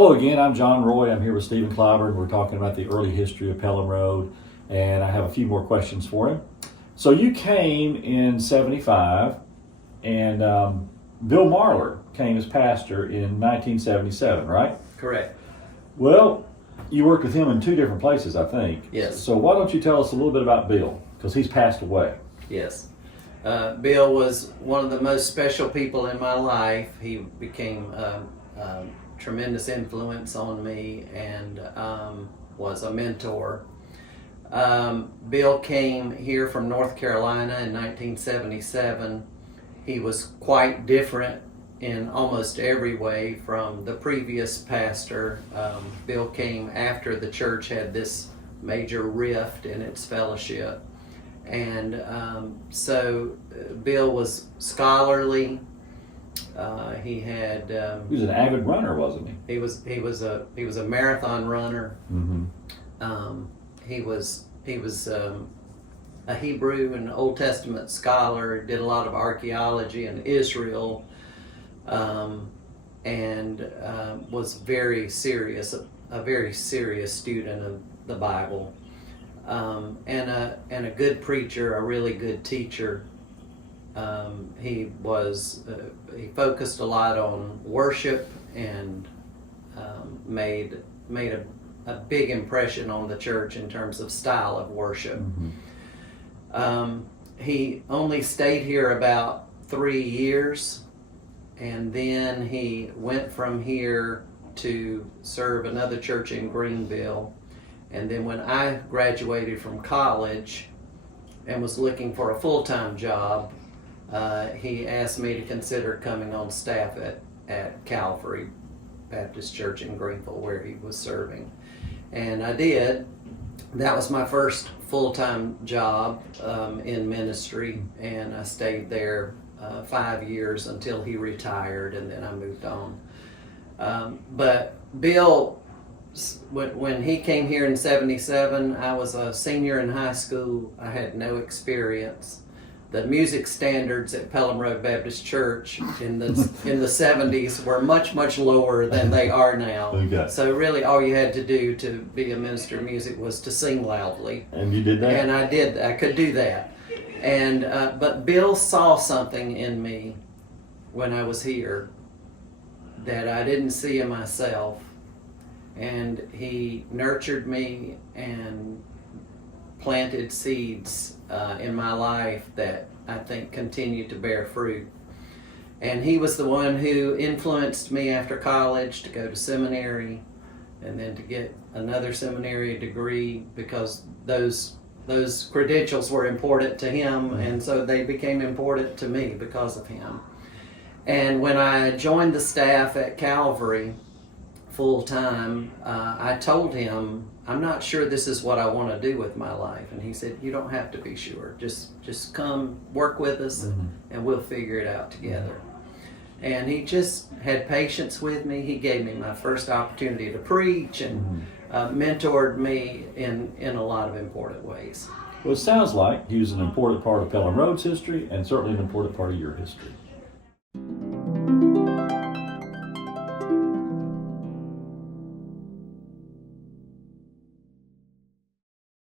Hello again, I'm John Roy. I'm here with Stephen Clyborne. We're talking about the early history of Pelham Road, and I have a few more questions for him. So you came in 75, and Bill Marler came as pastor in 1977, right? Correct. Well, you worked with him in two different places, I think. Yes. So why don't you tell us a little bit about Bill, because he's passed away. Yes. Bill was one of the most special people in my life. He became a tremendous influence on me and was a mentor. Bill came here from North Carolina in 1977. He was quite different in almost every way from the previous pastor. Bill came after the church had this major rift in its fellowship. And so Bill was scholarly. He had. He was an avid runner, wasn't he? He was a marathon runner. Mm-hmm. He was a Hebrew and Old Testament scholar. Did a lot of archaeology in Israel, and was very serious, a very serious student of the Bible. And a good preacher, a really good teacher. He focused a lot on worship and made a big impression on the church in terms of style of worship. Mm-hmm. He only stayed here about 3 years, and then he went from here to serve another church in Greenville. And then when I graduated from college and was looking for a full-time job, he asked me to consider coming on staff at Calvary Baptist Church in Greenville, where he was serving. And I did. That was my first full-time job in ministry, and I stayed there 5 years until he retired, and then I moved on. But Bill, when he came here in 77, I was a senior in high school. I had no experience. The music standards at Pelham Road Baptist Church in the 70s were much lower than they are now. Okay. So really all you had to do to be a minister of music was to sing loudly. And you did that? And I did. I could do that. And but Bill saw something in me when I was here that I didn't see in myself. And he nurtured me and planted seeds in my life that I think continue to bear fruit. And he was the one who influenced me after college to go to seminary and then to get another seminary degree, because those credentials were important to him, and so they became important to me because of him. And when I joined the staff at Calvary full time, I told him, I'm not sure this is what I want to do with my life. And he said, you don't have to be sure. Just come work with us, Mm-hmm. and we'll figure it out together. And he just had patience with me. He gave me my first opportunity to preach and mentored me in a lot of important ways. Well, it sounds like he was an important part of Pelham Road's history and certainly an important part of your history.